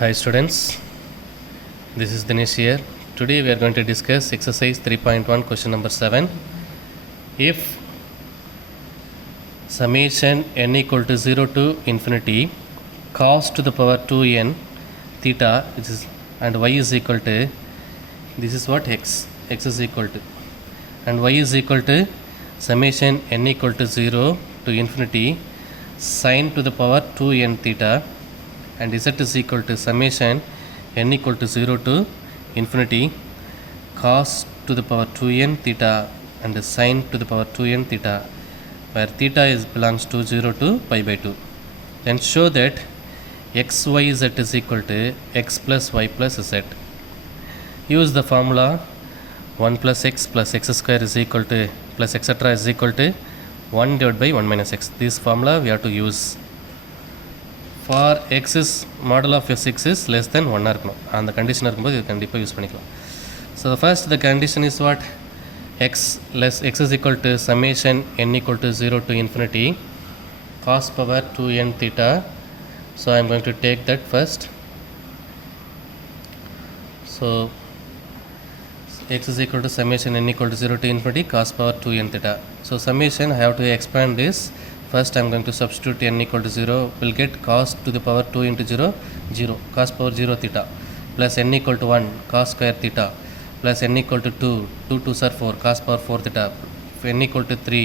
Hi students, this is Dinesh here. Today we are going to discuss exercise 3.1 question number 7. If summation n equal to 0 to infinity cos to the power 2n theta and y is equal to, this is what x is equal to, and y is equal to summation n equal to 0 to infinity sin to the power 2n theta, and z is equal to summation n equal to 0 to infinity cos to the power 2n theta and sin to the power 2n theta, where theta belongs to 0 to pi by 2. Then show that x y z is equal to x plus y plus z. Use the formula 1 plus x square is equal to plus etc. is equal to 1 divided by 1 minus x. This formula we have to use. For x is model of x is less than 1 இருக்கணும். அந்த condition இருக்கும்போது இது கண்டிப்பாக use பண்ணிக்கலாம். So the first the condition is what? X is equal to summation n equal to 0 to infinity cos power 2n theta. So I am going to take that first. So x is equal to summation n equal to 0 to infinity cos power 2n theta. So summation I have to expand this. First I am going to substitute n equal to 0, will get cos to the power 2 into 0, 0, cos power 0 theta, plus n equal to 1, cos square theta, plus n equal to 2, 2 2s are 4, cos power 4 theta, n equal to 3,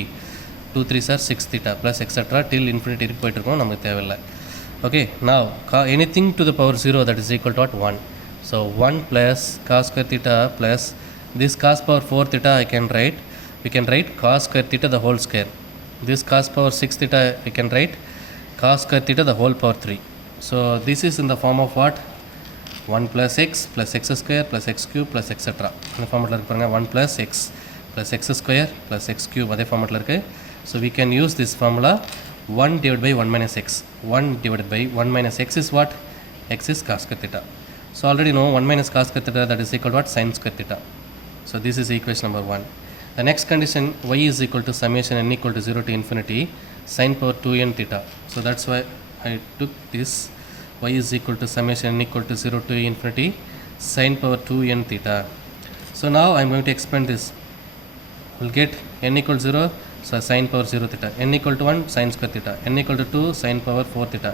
2 3s are 6 theta, plus etc. till infinity போயிட்டு இருக்கும், நமக்கு தேவையில்லை. Okay, now anything to the power 0 that is equal to what? 1. So 1 plus cos square theta plus this cos power 4 theta we can write cos square theta the whole square. This cos power 6 theta we can write cos square theta the whole power 3. So this is in the form of what? 1 plus x square plus x cube plus etc. In the format la irukku 1 plus x square plus x cube adhe format la irukku. So we can use this formula 1 divided by 1 minus x. 1 divided by 1 minus x is what? X is cos square theta. So already know 1 minus cos square theta, that is equal to what? Sin square theta. So this is equation number 1. The next condition, y is equal to summation n equal to 0 to infinity sin power 2n theta. So that's why I took this y is equal to summation n equal to 0 to infinity sin power 2n theta. So now I am going to expand this. We'll get n equal to 0, so sin power 0 theta, n equal to 1 sin square theta, n equal to 2 sin power 4 theta,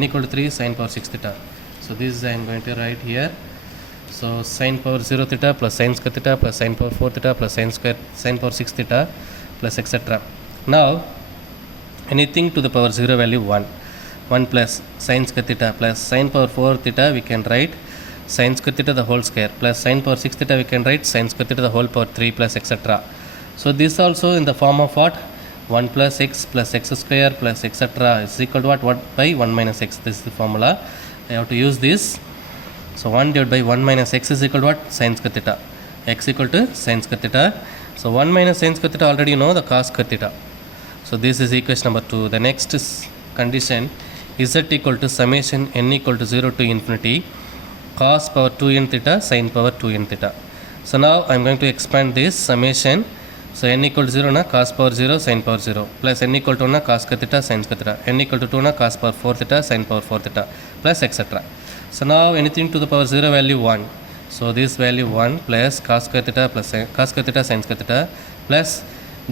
n equal to 3 sin power 6 theta. So this I am going to write here. So sin power 0 theta plus sin square theta plus sin power 4 theta plus sin power 6 theta plus etc. Now anything to the power 0 value 1 plus sin square theta plus sin power 4 theta we can write sin square theta the whole square plus sin power 6 theta we can write sin square theta the whole power 3 plus etc. So this also in the form of what? 1 plus x square plus etc. is equal to what by 1 minus x. This is the formula. I have to use this. So 1 divided by 1 minus x is equal to what? Sin square theta. X equal to sin square theta. So 1 minus sin square theta already you know the cos square theta. So this is equation number 2. The next is condition z equal to summation n equal to 0 to infinity cos power 2n theta sin power 2n theta. So now I am going to expand this summation. So n equal to 0 na cos power 0 sin power 0 plus n equal to 1 na cos square theta sin square theta, n equal to 2 na cos power 4 theta sin power 4 theta plus etc. So now anything to the power 0 value 1. So this value 1 plus cos square theta plus cos square theta sin square theta plus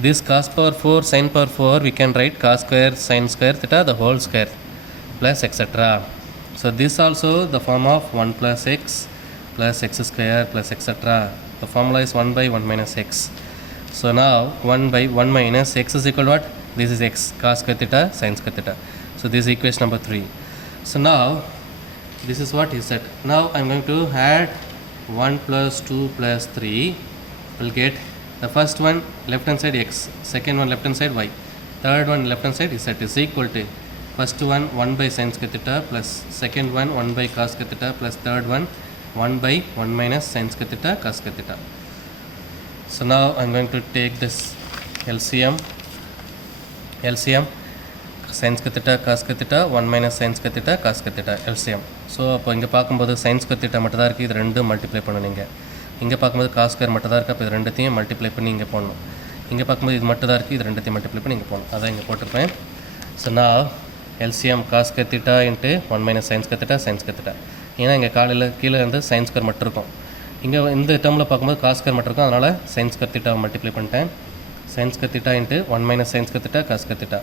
this cos power 4 sin power 4 we can write cos square sin square theta the whole square plus etc. So this also the form of 1 plus x square plus etc. The formula is 1 by 1 minus x. So now 1 by 1 minus x is equal to what? This is x cos square theta sin square theta. So this is equation number 3. So now this is what he said. Now I am going to add 1 plus 2 plus 3. We'll get the first one left hand side x, second one left hand side y, third one left hand side z is equal to first one 1 by sin square theta plus second one 1 by cos square theta plus third one 1 by 1 minus sin square theta cos square theta. So now I am going to take this LCM sin square theta cos square theta 1 minus sin square theta cos square theta LCM. So அப்போ இங்கே பார்க்கும்போது sin square theta மட்டும் தான் இருக்குது, இது ரெண்டும் multiply பண்ணணும். நீங்கள் இங்கே பார்க்கும்போது cos square மட்டும் தான் இருக்குது, அப்போ இது ரெண்டுத்தையும் மல்டிப்ளை பண்ணி இங்கே போடணும். இங்கே பார்க்கும்போது இது மட்டும் தான் இருக்குது, இது ரெண்டுத்தையும் மல்டிப்ளை பண்ணி இங்கே போகணும். அதான் இங்கே போட்டிருப்பேன். ஸோ நான் LCM cos square theta into 1 minus sin square theta sin square theta. ஏன்னா இங்கே காலையில் கீழே வந்து சைன் ஸ்கொயர் மட்டும் இருக்கும். இங்கே இந்த டேர்மில் பார்க்கும்போது காஸ் ஸ்கொயர் மட்டும் இருக்கும். அதனால் சைன் ஸ்கொயர் தீட்டாவை மல்டிப்ளை பண்ணிட்டேன். Sine square theta into 1 minus sine square theta cos square theta.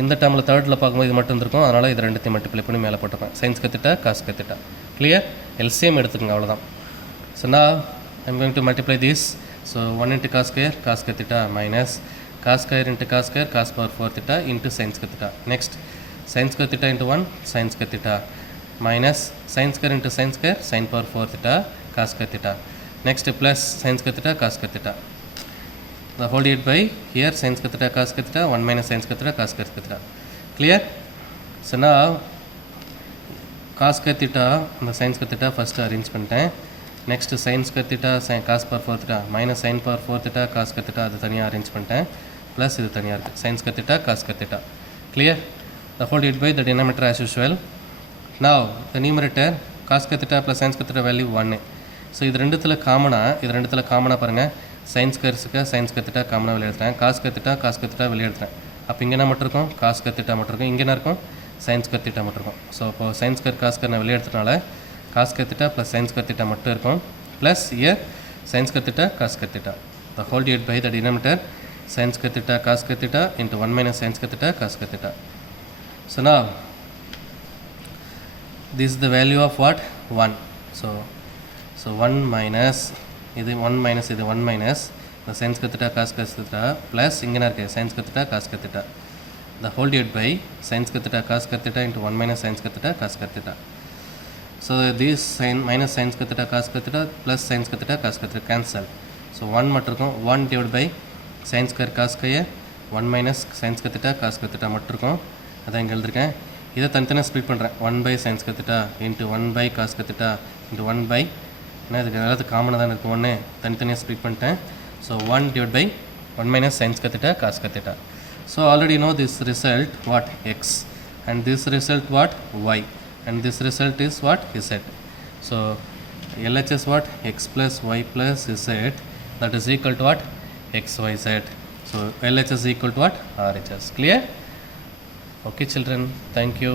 இந்த டேர்மில் தேர்டில் பார்க்கும்போது இது மட்டும் இருக்கும். அதனால் இது ரெண்டுத்தையும் மல்டிப்ளை பண்ணி மேலே போட்டுருக்கேன். Sine square theta cos square theta. Clear? LCM எடுத்துக்கோங்க, அவ்வளோதான். ஸோ நான் I'm going to multiply this. So 1 into cos square theta minus cos square into cos square cos power 4 theta into sin square theta. Next sin square theta into 1 sin square theta minus sin square into sin square sin power 4 theta cos square theta. Next plus sin square theta cos square theta. The whole divided by here sin square theta cos square theta 1 minus sin square theta cos square theta. Clear? So now cos square theta the sin square theta first arrange பண்ணிட்டேன். Next sine square theta cos power 4 theta minus sine power 4 theta cos square theta அது தனியாக arrange பண்ணிட்டேன். Plus இது தனியாக இருக்குது sine square theta cos square theta. Clear? The whole divide by the denominator as usual. Now the numerator cos square theta plus sine square theta value 1. So இது ரெண்டுத்தில் காமனாக பாருங்கள். சைன் ஸ்கொயர்ஸுக்கு சைன் ஸ்கொயர் தீட்டா காமனாக வெளியெடுத்துறேன். Cos square theta வெளியெடுத்துறேன். அப்போ இங்கே என்ன மட்டும் இருக்கும்? காஸ் ஸ்கொயர் தீட்டா மட்டும் இருக்கும். இங்கே என்ன இருக்கும்? சைன் ஸ்கொயர் தீட்டா மட்டும் இருக்கும். ஸோ இப்போ சைன் ஸ்கொயர் காஸ் ஸ்கொயர் நான் வெளியெடுத்தனால cos square theta plus sin square theta மட்டும் இருக்கும். Plus here sin square theta cos square theta. The whole divided by the denominator sin square theta cos square theta into 1 minus sin square theta cos square theta. So now this is the value of what? 1. So 1 minus இது 1 minus இது 1 minus the sin square theta cos square theta plus இங்கே இருக்கு sin square theta cos square theta. The whole divided by sin square theta cos square theta into 1 minus sin square theta cos square theta. So this sin minus sin square theta cos square theta plus sin square theta cos square theta cancel. So 1 மட்டும் இருக்கும். 1 divided by sin square cos square 1 minus sin square theta cos square theta மட்டும் இருக்கும். அதான் இங்கே எழுதிருக்கேன். இதை தனித்தனியாக split பண்ணுறேன். 1 by sin square theta into 1 by cos square theta into 1 by ஏன்னா இதுக்கு எல்லாத்து காமனாக தான் இருக்குது. 1 தனித்தனியாக ஸ்ப்ளிட் பண்ணிட்டேன். So 1 divided by 1 minus sin square theta cos square theta. So already know this result what? X, and this result what? Y, and this result is what? Z. So LHS what? X plus Y plus Z, that is equal to what? XYZ. So LHS is equal to what? RHS. Clear? Okay children, thank you.